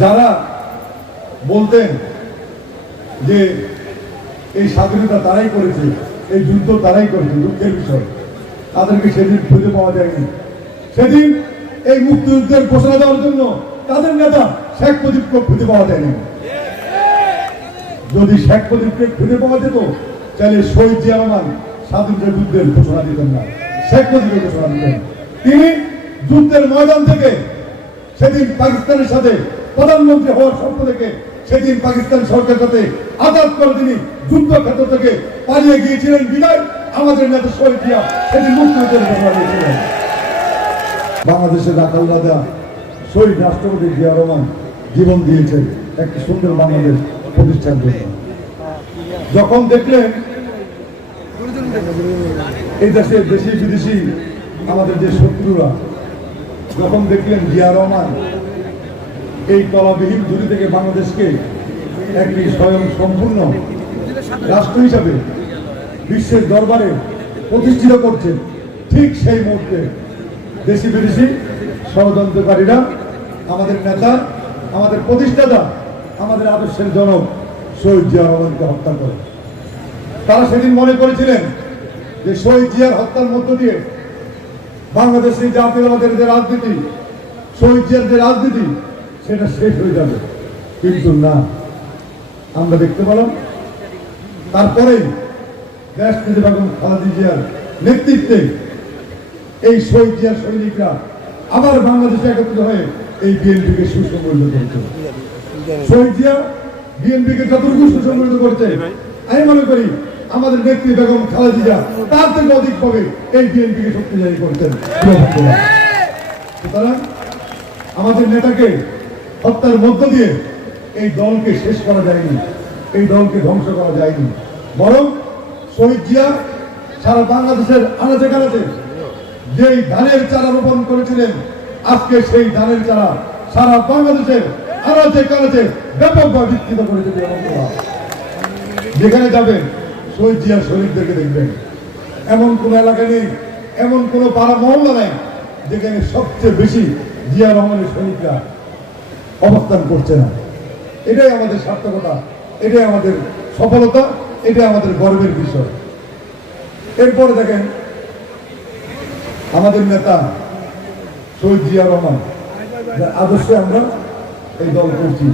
যারা বলতেন যে এই স্বাধীনতা তারাই করেছে, এই যুদ্ধ তারাই করেছে দুঃখের বিষয়, তাদেরকে সেদিন খুঁজে পাওয়া যায়নি। সেদিন এই মুক্তিযুদ্ধের ঘোষণা দেওয়ার জন্য তাদের নেতা শেখ মুজিবকে খুঁজে পাওয়া যায়নি। যদি শেখ প্রদীপকে খুঁজে পাওয়া যেত, তাহলে শহীদ জিয়া রহমান স্বাধীনতা যুদ্ধের ঘোষণা দিতেন না। শেখ মুজিবের ঘোষণা দিতেন। তিনি যুদ্ধের ময়দান থেকে সেদিন পাকিস্তানের সাথে প্রধানমন্ত্রী হওয়ার স্বপ্ন থেকে সেদিন পাকিস্তান সরকারের সাথে আঘাত করে তিনি যুদ্ধক্ষেত্র থেকে পালিয়ে গিয়েছিলেন বিদায়। আমাদের নেতা শহীদ জিয়া সেদিন মুক্তিযুদ্ধের বাংলাদেশের রাখাল রাজা শহীদ রাষ্ট্রপতি জিয়া রহমান জীবন দিয়েছেন একটি সুন্দর বাংলাদেশ প্রতিষ্ঠার জন্য। যখন দেখলেন এই দেশে দেশি বিদেশি আমাদের যে শত্রুরা, যখন দেখলেন জিয়া রহমান এই তলাবিহীন জুড়ি থেকে বাংলাদেশকে একটি স্বয়ং সম্পূর্ণ রাষ্ট্র হিসাবে বিশ্বের দরবারে প্রতিষ্ঠিত করছে। ঠিক সেই মুহূর্তে দেশি বিদেশি ষড়যন্ত্রকারীরা, আমাদের নেতা, আমাদের প্রতিষ্ঠাতা, আমাদের আদর্শের জনক শহীদ জিয়া রহমানকে হত্যা করে। তারা সেদিন মনে করেছিলেন যে শহীদ জিয়ার হত্যার মধ্য দিয়ে বাংলাদেশের জাতীয়তাবাদের যে রাজনীতি, শহীদ জিয়ার যে রাজনীতি সেটা শেষ হয়ে যাবে। কিন্তু না, আমরা দেখতে পেলাম তারপরে নেতৃত্বে এই শহীদ জিয়ার সৈনিকরা আবার বাংলাদেশে একত্রিত হয়ে এই বিএনপিকে সুসংগঠিত করছে। শহীদ জিয়া বিএনপিকে যতটুকু সুসংগঠিত করছে, আমি মনে করি আমাদের নেত্রী বেগম খালেদা জিয়া তার থেকে অধিকভাবে এই বিএনপিকে শক্তিশালী করতেন সুতরাং আমাদের নেতাকে হত্যার মধ্য দিয়ে এই দলকে শেষ করা যায়নি, এই দলকে ধ্বংস করা যায়নি। বরং শহীদ জিয়া সারা বাংলাদেশের আনাচে কানাচে যেই ধানের চারা রোপণ করেছিলেন, আজকে সেই ধানের চারা সারা বাংলাদেশের আনাচে কানাচে ব্যাপকভাবে বিস্তৃত দেওয়া যেখানে যাবেন শহীদ জিয়ার শহীদদেরকে দেখবেন। এমন কোন এলাকা নেই, এমন কোন পাড়া মহল্লা নেই, যেখানে সবচেয়ে বেশি জিয়া রহমানের সৈনিকরা অবস্থান করছে না। এটাই আমাদের সার্থকতা, এটাই আমাদের সফলতা, এটাই আমাদের গর্বের বিষয়। এরপরে দেখেন আমাদের নেতা শহীদ জিয়া রহমান আদর্শে আমরা এই দল করছি।